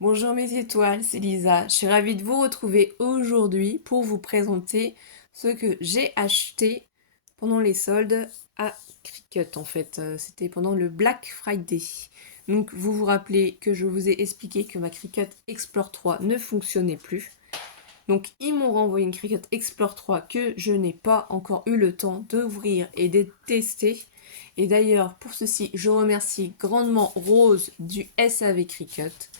Bonjour mes étoiles, c'est Lisa. Je suis ravie de vous retrouver aujourd'hui pour vous présenter ce que j'ai acheté pendant les soldes à Cricut en fait. C'était pendant le Black Friday. Donc vous vous rappelez que je vous ai expliqué que ma Cricut Explore 3 ne fonctionnait plus. Donc ils m'ont renvoyé une Cricut Explore 3 que je n'ai pas encore eu le temps d'ouvrir et de tester. Et d'ailleurs pour ceci je remercie grandement Rose du SAV Cricut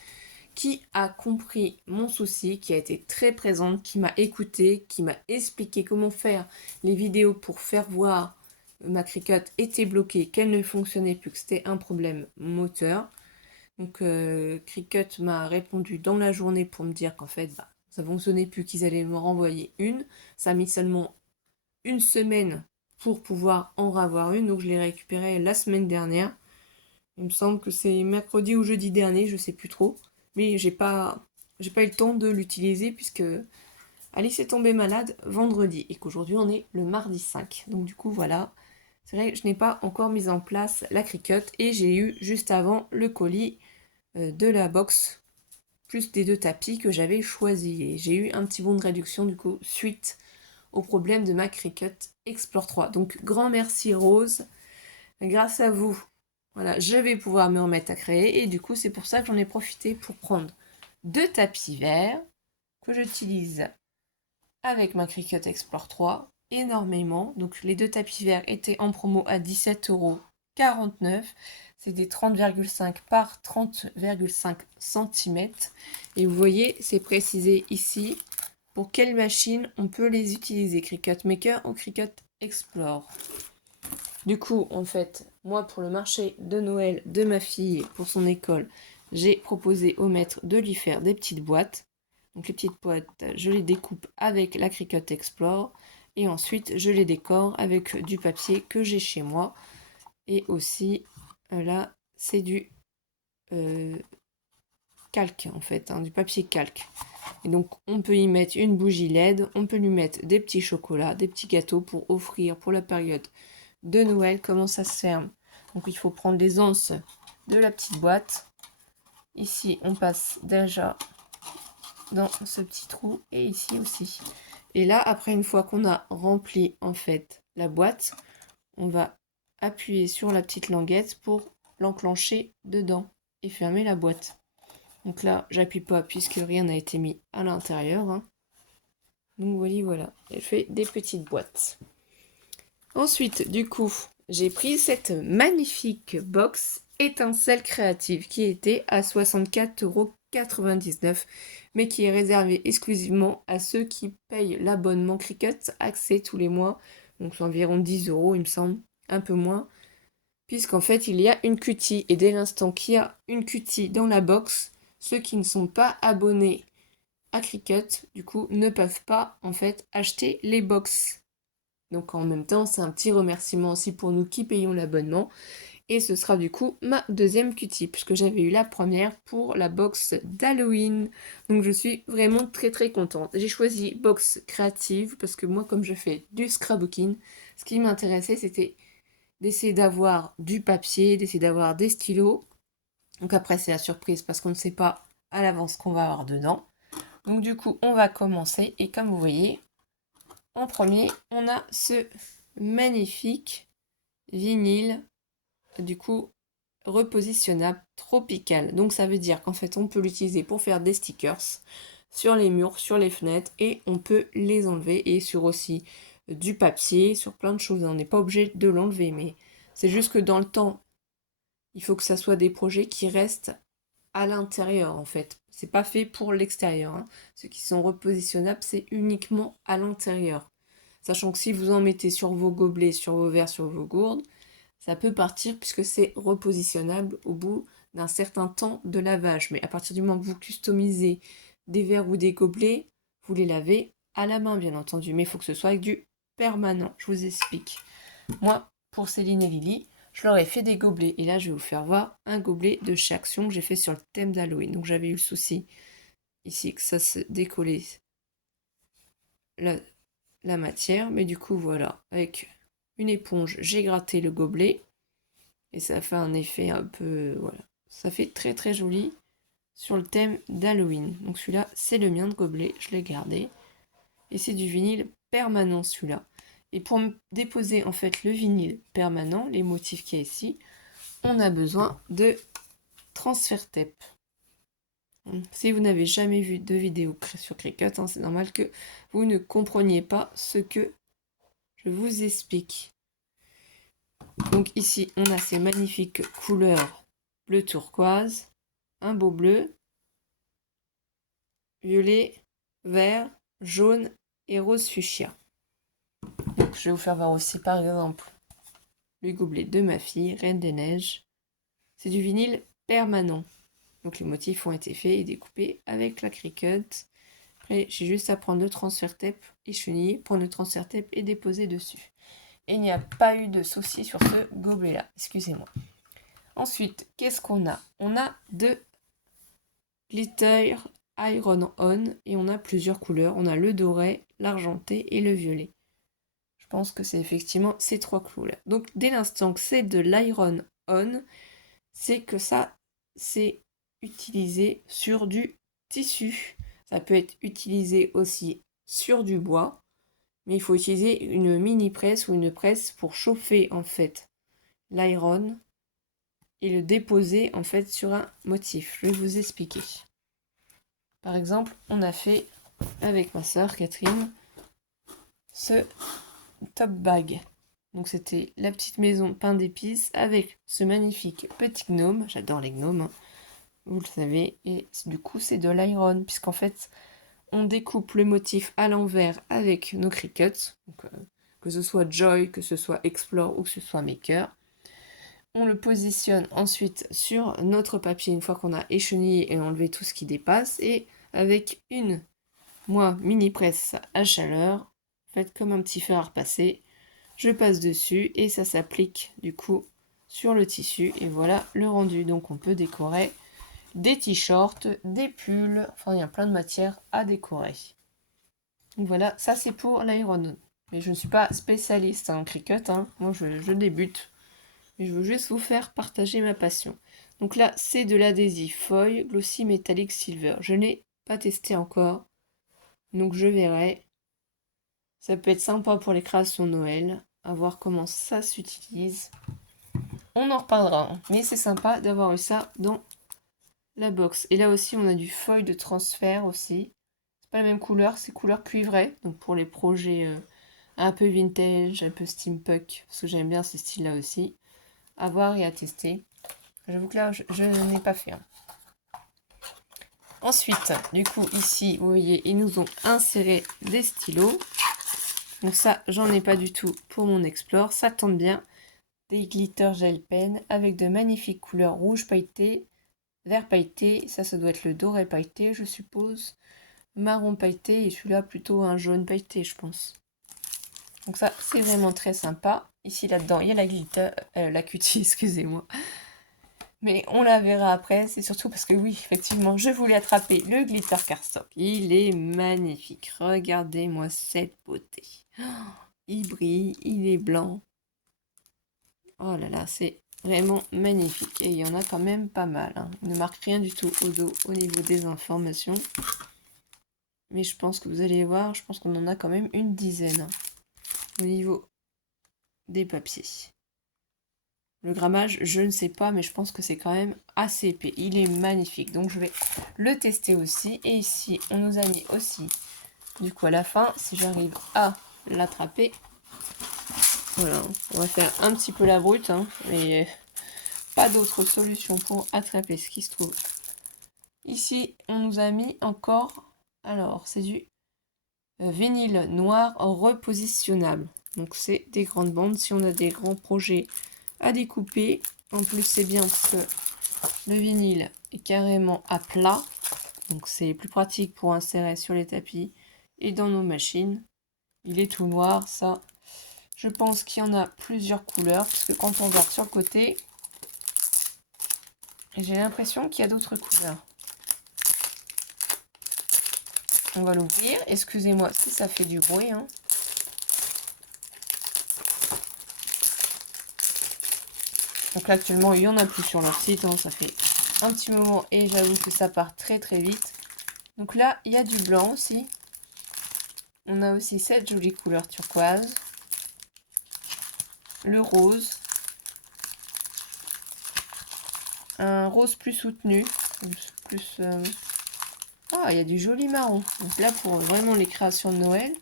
qui a compris mon souci, qui a été très présente, qui m'a écouté, qui m'a expliqué comment faire les vidéos pour faire voir ma Cricut était bloquée, qu'elle ne fonctionnait plus, que c'était un problème moteur. Donc Cricut m'a répondu dans la journée pour me dire qu'en fait ça ne fonctionnait plus, qu'ils allaient me renvoyer une. Ça a mis seulement une semaine pour pouvoir en revoir une, donc je l'ai récupérée la semaine dernière. Il me semble que c'est mercredi ou jeudi dernier, je sais plus trop. Mais j'ai pas eu le temps de l'utiliser puisque Alice est tombée malade vendredi et qu'aujourd'hui on est le mardi 5. Donc du coup voilà, c'est vrai que je n'ai pas encore mis en place la Cricut et j'ai eu juste avant le colis de la box plus des deux tapis que j'avais choisis. Et j'ai eu un petit bon de réduction du coup suite au problème de ma Cricut Explore 3. Donc grand merci Rose. Grâce à vous, voilà, je vais pouvoir me remettre à créer et du coup c'est pour ça que j'en ai profité pour prendre deux tapis verts que j'utilise avec ma Cricut Explore 3 énormément. Donc les deux tapis verts étaient en promo à 17,49 €. C'est des 30,5 par 30,5 cm. Et vous voyez, c'est précisé ici pour quelle machine on peut les utiliser, Cricut Maker ou Cricut Explore. Du coup, en fait, moi, pour le marché de Noël de ma fille, pour son école, j'ai proposé au maître de lui faire des petites boîtes. Donc les petites boîtes, je les découpe avec la Cricut Explore et ensuite je les décore avec du papier que j'ai chez moi. Et aussi, là, c'est du calque en fait, hein, du papier calque. Et donc on peut y mettre une bougie LED, on peut lui mettre des petits chocolats, des petits gâteaux pour offrir pour la période de Noël. Comment ça se ferme? Donc il faut prendre les anses de la petite boîte. Ici on passe déjà dans ce petit trou et ici aussi. Et là après une fois qu'on a rempli en fait la boîte, on va appuyer sur la petite languette pour l'enclencher dedans et fermer la boîte. Donc là j'appuie pas puisque rien n'a été mis à l'intérieur, hein. Donc voilà, elle fait des petites boîtes. Ensuite, du coup, j'ai pris cette magnifique box étincelle créative qui était à 64,99 €, mais qui est réservée exclusivement à ceux qui payent l'abonnement Cricut accès tous les mois. Donc c'est environ 10 € il me semble, un peu moins, puisqu'en fait il y a une cutie et dès l'instant qu'il y a une cutie dans la box, ceux qui ne sont pas abonnés à Cricut, du coup, ne peuvent pas en fait acheter les box. Donc en même temps, c'est un petit remerciement aussi pour nous qui payons l'abonnement. Et ce sera du coup ma deuxième cutie, puisque j'avais eu la première pour la box d'Halloween. Donc je suis vraiment très très contente. J'ai choisi box créative, parce que moi comme je fais du scrapbooking, ce qui m'intéressait c'était d'essayer d'avoir du papier, d'essayer d'avoir des stylos. Donc après c'est la surprise, parce qu'on ne sait pas à l'avance ce qu'on va avoir dedans. Donc du coup on va commencer, et comme vous voyez, en premier, on a ce magnifique vinyle, du coup, repositionnable tropical. Donc ça veut dire qu'en fait, on peut l'utiliser pour faire des stickers sur les murs, sur les fenêtres, et on peut les enlever, et sur aussi du papier, sur plein de choses. On n'est pas obligé de l'enlever, mais c'est juste que dans le temps, il faut que ça soit des projets qui restent à l'intérieur, en fait. C'est pas fait pour l'extérieur, hein. Ceux qui sont repositionnables, c'est uniquement à l'intérieur. Sachant que si vous en mettez sur vos gobelets, sur vos verres, sur vos gourdes, ça peut partir puisque c'est repositionnable au bout d'un certain temps de lavage. Mais à partir du moment que vous customisez des verres ou des gobelets, vous les lavez à la main, bien entendu. Mais il faut que ce soit avec du permanent. Je vous explique. Moi, pour Céline et Lily, je leur ai fait des gobelets. Et là, je vais vous faire voir un gobelet de chez Action que j'ai fait sur le thème d'Halloween. Donc j'avais eu le souci ici que ça se décollait la, la matière. Mais du coup, voilà, avec une éponge, j'ai gratté le gobelet. Et ça fait un effet un peu... Voilà. Ça fait très très joli. sur le thème d'Halloween. Donc celui-là, c'est le mien de gobelet, je l'ai gardé. Et c'est du vinyle permanent celui-là. Et pour déposer en fait le vinyle permanent, les motifs qu'il y a ici, on a besoin de transfert tape. Si vous n'avez jamais vu de vidéo sur Cricut, c'est normal que vous ne compreniez pas ce que je vous explique. Donc ici, on a ces magnifiques couleurs bleu turquoise, un beau bleu, violet, vert, jaune et rose fuchsia. Donc je vais vous faire voir aussi par exemple le gobelet de ma fille, Reine des Neiges. C'est du vinyle permanent. Donc les motifs ont été faits et découpés avec la Cricut. Après, j'ai juste à prendre le transfert tape et cheniller, prendre le transfert tape et déposer dessus. Et il n'y a pas eu de souci sur ce gobelet-là, excusez-moi. Ensuite, qu'est-ce qu'on a? On a deux glitter iron on et on a plusieurs couleurs. On a le doré, l'argenté et le violet. Je pense que c'est effectivement ces trois couleurs. Donc dès l'instant que c'est de l'iron on, c'est que ça, c'est utilisé sur du tissu. Ça peut être utilisé aussi sur du bois, mais il faut utiliser une mini presse ou une presse pour chauffer en fait l'iron et le déposer en fait sur un motif. Je vais vous expliquer. Par exemple, on a fait avec ma soeur Catherine ce top bag. Donc c'était la petite maison pain d'épices avec ce magnifique petit gnome. J'adore les gnomes, vous le savez. Et du coup c'est de l'iron puisqu'en fait on découpe le motif à l'envers avec nos Cricuts. Donc, que ce soit Joy, que ce soit Explore ou que ce soit Maker. On le positionne ensuite sur notre papier une fois qu'on a échenillé et enlevé tout ce qui dépasse. Et avec une mini presse à chaleur, faites comme un petit fer à repasser. Je passe dessus et ça s'applique du coup sur le tissu. Et voilà le rendu. Donc on peut décorer des t-shirts, des pulls. Enfin il y a plein de matières à décorer. Donc voilà, ça c'est pour l'iron. Mais je ne suis pas spécialiste en Cricut. Moi je débute. Mais je veux juste vous faire partager ma passion. Donc là, c'est de l'adhésif foil glossy metallic silver. Je n'ai pas testé encore, donc je verrai. Ça peut être sympa pour les créations Noël, à voir comment ça s'utilise. On en reparlera, mais c'est sympa d'avoir eu ça dans la box. Et là aussi, on a du foil de transfert aussi. C'est pas la même couleur, c'est couleur cuivrée, donc pour les projets un peu vintage, un peu steampunk, parce que j'aime bien ce style-là aussi. À voir et à tester. J'avoue que là, je n'ai pas fait. Ensuite, du coup, ici, vous voyez, ils nous ont inséré des stylos. Donc ça, j'en ai pas du tout pour mon Explore. Ça tente bien. Des glitter gel pen avec de magnifiques couleurs rouge pailleté, vert pailleté. Ça doit être le doré pailleté, je suppose. Marron pailleté et celui-là, plutôt un jaune pailleté, je pense. Donc ça, c'est vraiment très sympa. Ici, là-dedans, il y a la glitter, la cutie, excusez-moi. Mais on la verra après, c'est surtout parce que oui, effectivement, je voulais attraper le glitter cardstock. Il est magnifique, regardez-moi cette beauté. Oh, il brille, il est blanc. Oh là là, c'est vraiment magnifique. Et il y en a quand même pas mal. Il ne marque rien du tout au dos au niveau des informations. Mais je pense que vous allez voir, je pense qu'on en a quand même une dizaine au niveau des papiers. Le grammage, je ne sais pas, mais je pense que c'est quand même assez épais. Il est magnifique, donc je vais le tester aussi. Et ici, on nous a mis aussi, du coup à la fin, si j'arrive à l'attraper. Voilà, on va faire un petit peu la brute, mais pas d'autre solution pour attraper ce qui se trouve. Ici, on nous a mis encore, alors c'est du vinyle noir repositionnable. Donc c'est des grandes bandes. Si on a des grands projets à découper, en plus c'est bien parce que le vinyle est carrément à plat, donc c'est plus pratique pour insérer sur les tapis et dans nos machines. Il est tout noir, ça je pense qu'il y en a plusieurs couleurs, parce que quand on regarde sur le côté, j'ai l'impression qu'il y a d'autres couleurs. On va l'ouvrir, excusez-moi si ça fait du bruit. Donc là actuellement il y en a plus sur leur site, ça fait un petit moment et j'avoue que ça part très très vite. Donc là, il y a du blanc aussi. On a aussi cette jolie couleur turquoise. Le rose. Un rose plus soutenu. Plus, Ah, il y a du joli marron. Donc là, pour vraiment les créations de Noël,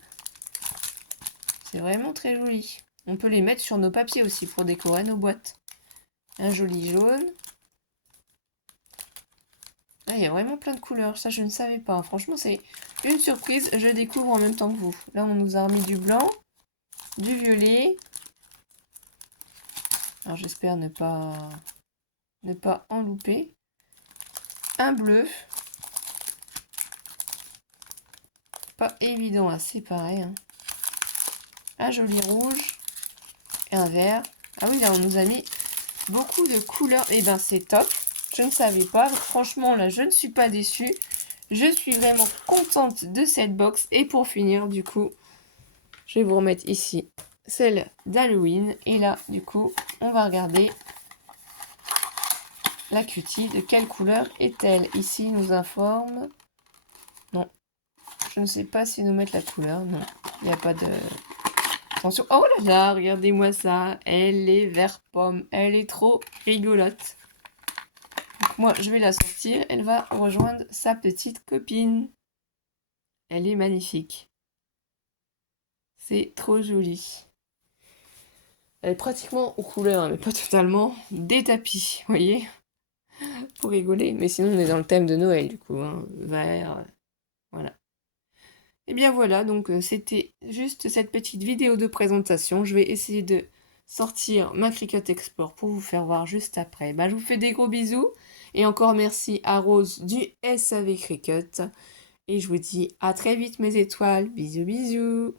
c'est vraiment très joli. On peut les mettre sur nos papiers aussi pour décorer nos boîtes. Un joli jaune. Ah, il y a vraiment plein de couleurs. Ça, je ne savais pas. Franchement, c'est une surprise. Je découvre en même temps que vous. Là, on nous a remis du blanc, du violet. Alors, j'espère ne pas en louper. Un bleu. Pas évident à séparer. Hein. Un joli rouge. Et un vert. Ah oui, là, on nous a mis beaucoup de couleurs. Et ben, c'est top. Je ne savais pas. Franchement, là, je ne suis pas déçue. Je suis vraiment contente de cette box. Et pour finir, du coup, je vais vous remettre ici celle d'Halloween. Et là, du coup, on va regarder la cutie. De quelle couleur est-elle? Ici, il nous informe. Non. Je ne sais pas si nous mettre la couleur. Non. Il n'y a pas de... Attention. Oh là là, regardez-moi ça. Elle est vert pomme. Elle est trop rigolote. Donc moi, je vais la sortir. Elle va rejoindre sa petite copine. Elle est magnifique. C'est trop joli. Elle est pratiquement aux couleurs, mais pas totalement, des tapis, vous voyez? Pour rigoler. Mais sinon, on est dans le thème de Noël, du coup. Hein. Vert, voilà. Et bien voilà, donc c'était juste cette petite vidéo de présentation. Je vais essayer de sortir ma Cricut Explore pour vous faire voir juste après. Bah, je vous fais des gros bisous. Et encore merci à Rose du SAV Cricut. Et je vous dis à très vite mes étoiles. Bisous bisous.